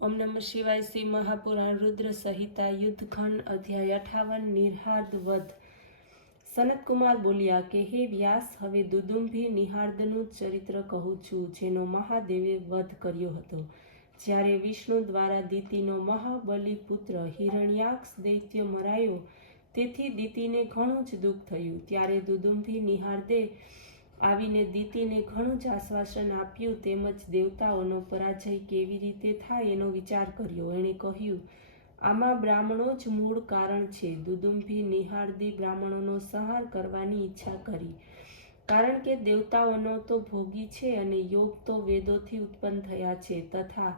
ओम नमः शिवाय। श्री महापुराण रुद्र संहिता युद्धखंड अध्याय 58 નિર્હાર્દ વધ। સનત કુમાર બોલ્યા કે હે વ્યાસ, હવે દુદુંભી નિહાર્દનું ચરિત્ર કહું છું, જેનો મહાદેવે વધ કર્યો હતો। જ્યારે વિષ્ણુ દ્વારા દિતિનો મહાબલી પુત્ર હિરણ્યાક્ષ દૈત્ય મરાયો, તેથી દિતિને ઘણું જ દુઃખ થયું। ત્યારે દુદુંભી નિહાર્દે આવીને દિતિને ઘણું જ આશ્વાસન આપ્યું, તેમજ દેવતાઓનો પરાજય કેવી રીતે થાય એનો વિચાર કર્યો। એણે કહ્યું, આમાં બ્રાહ્મણો જ મૂળ કારણ છે। દુદુંભી નિહાર્દી બ્રાહ્મણોનો સંહાર કરવાની ઈચ્છા કરી, કારણ કે દેવતાઓનો તો ભોગી છે અને યોગ તો વેદોથી ઉત્પન્ન થયા છે, તથા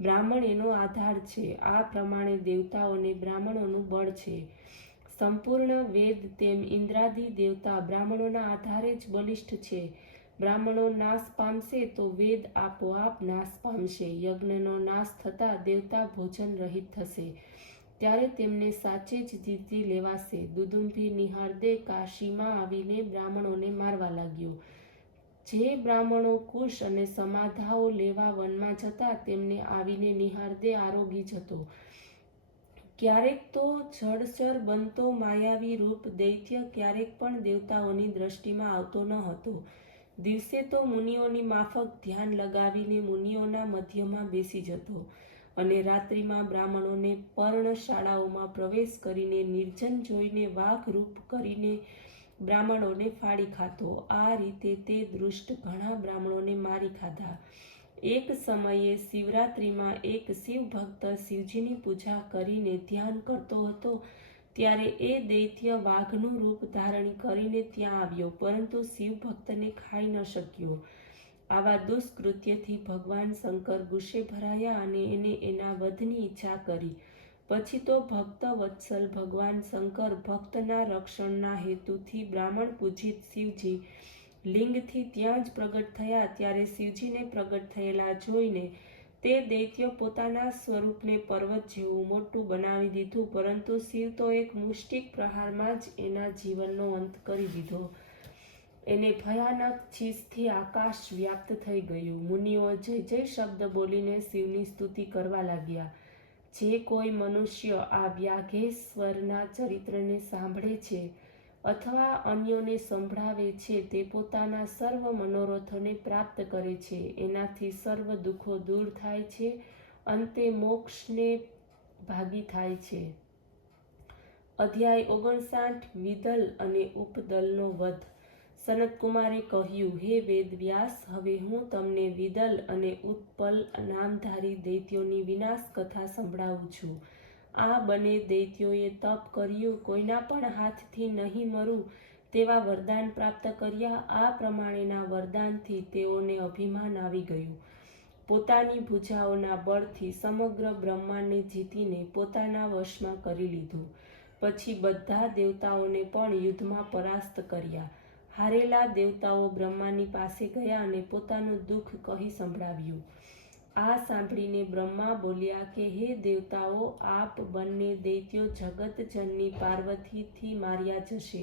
બ્રાહ્મણ એનો આધાર છે। આ પ્રમાણે દેવતાઓને બ્રાહ્મણોનું બળ છે। સંપૂર્ણ વેદ તેમ ઇન્દ્રાદિ દેવતા બ્રાહ્મણોના આધારે જ બલિષ્ઠ છે। બ્રાહ્મણો નાશ પામશે તો વેદ આપોઆપ નાશ પામશે। યજ્ઞનો નાશ થતાં દેવતા ભોજન રહિત થશે, ત્યારે તેમને સાચે જ જીતી લેવાશે। દુદુંભી નિહાર્દે કાશીમાં આવીને બ્રાહ્મણોને મારવા લાગ્યો। જે બ્રાહ્મણો કુશ અને સમાધાઓ લેવા વનમાં જતા, તેમને આવીને નિહાર્દે આરોગી જતો। ક્યારેક તો જળચર બનતો માયાવી રૂપ દૈત્ય ક્યારેક પણ દેવતાઓની દ્રષ્ટિમાં આવતો ન હતો। દિવસે તો મુનિઓની માફક ધ્યાન લગાવીને મુનિઓના મધ્યમાં બેસી જતો, અને રાત્રિમાં બ્રાહ્મણોને પર્ણશાળાઓમાં પ્રવેશ કરીને નિર્જન જોઈને વાઘ રૂપ કરીને બ્રાહ્મણોને ફાડી ખાતો। આ રીતે તે દૃષ્ટ ઘણા બ્રાહ્મણોને મારી ખાધા। એક સમયે શિવરાત્રિમાં એક શિવ ભક્ત શિવજીની પૂજા કરીને ધ્યાન કરતો હતો, ત્યારે એ દૈત્ય વાઘનું રૂપ ધારણ કરીને ત્યાં આવ્યો, પરંતુ શિવ ભક્તને ખાઈ ન શક્યો। આવા દુષ્કૃત્યથી ભગવાન શંકર ગુસ્સે ભરાયા અને એને એના વધની ઈચ્છા કરી। પછી તો ભક્ત વત્સલ ભગવાન શંકર ભક્તના રક્ષણના હેતુથી બ્રાહ્મણ પૂજિત શિવજી લિંગથી ત્યાં જ પ્રગટ થયા। ત્યારે શિવજીને પ્રગટ થયેલા જોઈને તે દૈત્ય પોતાના સ્વરૂપને પર્વત જેવું મોટું બનાવી દીધું, પરંતુ શિવ તો એક મુષ્ટિક પ્રહારમાં જ એના જીવનનો અંત કરી દીધો। એને ભયાનક ચીસથી આકાશ વ્યાપ્ત થઈ ગયું। મુનિઓ જય જય શબ્દ બોલીને શિવની સ્તુતિ કરવા લાગ્યા। જે કોઈ મનુષ્ય આ વ્યાઘેશ્વરના ચરિત્રને સાંભળે છે અથવા અન્યોને સંભળાવે છે, તે પોતાના સર્વ મનોરથોને પ્રાપ્ત કરે છે। એનાથી સર્વ દુઃખો દૂર થાય છે, અંતે મોક્ષને ભાગી થાય છે। અધ્યાય 59 વિદલ અને ઉપદલનો વધ। સનત કુમારે કહ્યું, હે વેદવ્યાસ, હવે હું તમને વિદલ અને ઉત્પલ નામધારી દૈત્યોની વિનાશ કથા સંભળાવું છું। આ બંને દૈત્યોએ તપ કર્યું, કોઈના પણ હાથથી નહીં મરું તેવા વરદાન પ્રાપ્ત કર્યા। આ પ્રમાણેના વરદાનથી તેઓને અભિમાન આવી ગયું। પોતાની ભુજાઓના બળથી સમગ્ર બ્રહ્માંડને જીતીને પોતાના વશમાં કરી લીધું। પછી બધા દેવતાઓને પણ યુદ્ધમાં પરાસ્ત કર્યા। હારેલા દેવતાઓ બ્રહ્માની પાસે ગયા અને પોતાનું દુઃખ કહી સંભળાવ્યું। આ સાંભળીને બ્રહ્મા બોલ્યા કે હે દેવતાઓ, આપ બંને દૈત્યો જગતજનની પાર્વતીથી માર્યા જશે।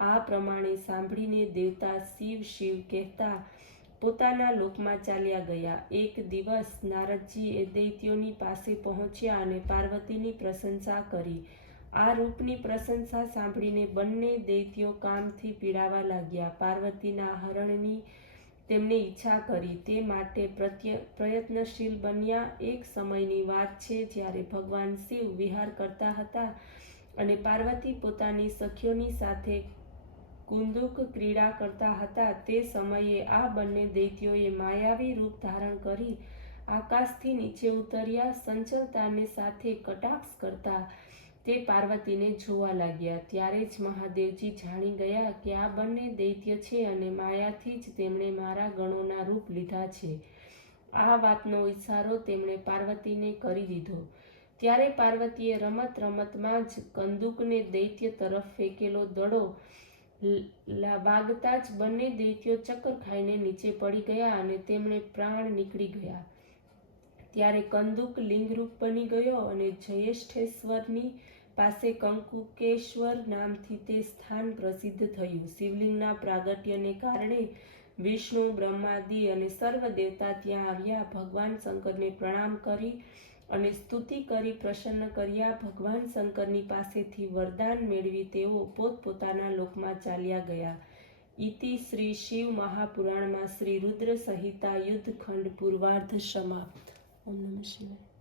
આ પ્રમાણે સાંભળીને દેવતા શિવ શિવ કહેતા પોતાના લોકમાં ચાલ્યા ગયા। એક દિવસ નારદજી એ દૈત્યોની પાસે પહોંચ્યા અને પાર્વતીની પ્રશંસા કરી। આ રૂપની પ્રશંસા સાંભળીને બંને દૈત્યો કામથી પીડાવા લાગ્યા। પાર્વતીના હરણની તેમને ઈચ્છા કરી, તે માટે પ્રયત્નશીલ બન્યા। એક સમયની વાત છે, જ્યારે ભગવાન શિવ વિહાર કરતા હતા અને પાર્વતી પોતાની સખીઓની સાથે કુંદુક ક્રીડા કરતા હતા। તે સમયે આ બંને દૈત્યોએ માયાવી રૂપ ધારણ કરી આકાશથી નીચે ઉતર્યા। સંચલતાને સાથે કટાક્ષ કરતા તે પાર્વતીને જોવા લાગ્યા। ત્યારે જ મહાદેવજી જાણી ગયા કે આ બંને દૈત્ય છે અને માયાથી જ તેમણે મારા ગણોના રૂપ લીધા છે। આ વાતનો ઇશારો તેમણે પાર્વતીને કરી દીધો। ત્યારે પાર્વતીએ રમત રમતમાં જ કંદુકને દૈત્ય તરફ ફેંકેલો દડો વાગતા જ બંને દૈત્યો ચક્કર ખાઈને નીચે પડી ગયા અને તેમણે પ્રાણ નીકળી ગયા। ત્યારે કંદુક લિંગરૂપ બની ગયો અને જયેષ્ઠેશ્વરની પાસે કંકુકેશ્વર નામથી તે સ્થાન પ્રસિદ્ધ થયું। શિવલિંગના પ્રાગટ્યને કારણે વિષ્ણુ, બ્રહ્માદિ અને સર્વ દેવતા ત્યાં આવ્યા. ભગવાન શંકરને પ્રણામ કરી અને સ્તુતિ કરી પ્રસન્ન કર્યા. ભગવાન શંકરની પાસેથી વરદાન મેળવી તેઓ પોતપોતાના લોકમાં ચાલ્યા ગયા. ઇતિ શ્રી શિવ મહાપુરાણમાં શ્રી રુદ્ર સંહિતા યુદ્ધખંડ પૂર્વાર્ધ સમાપ્ત. ઓમ નમઃ શિવાય.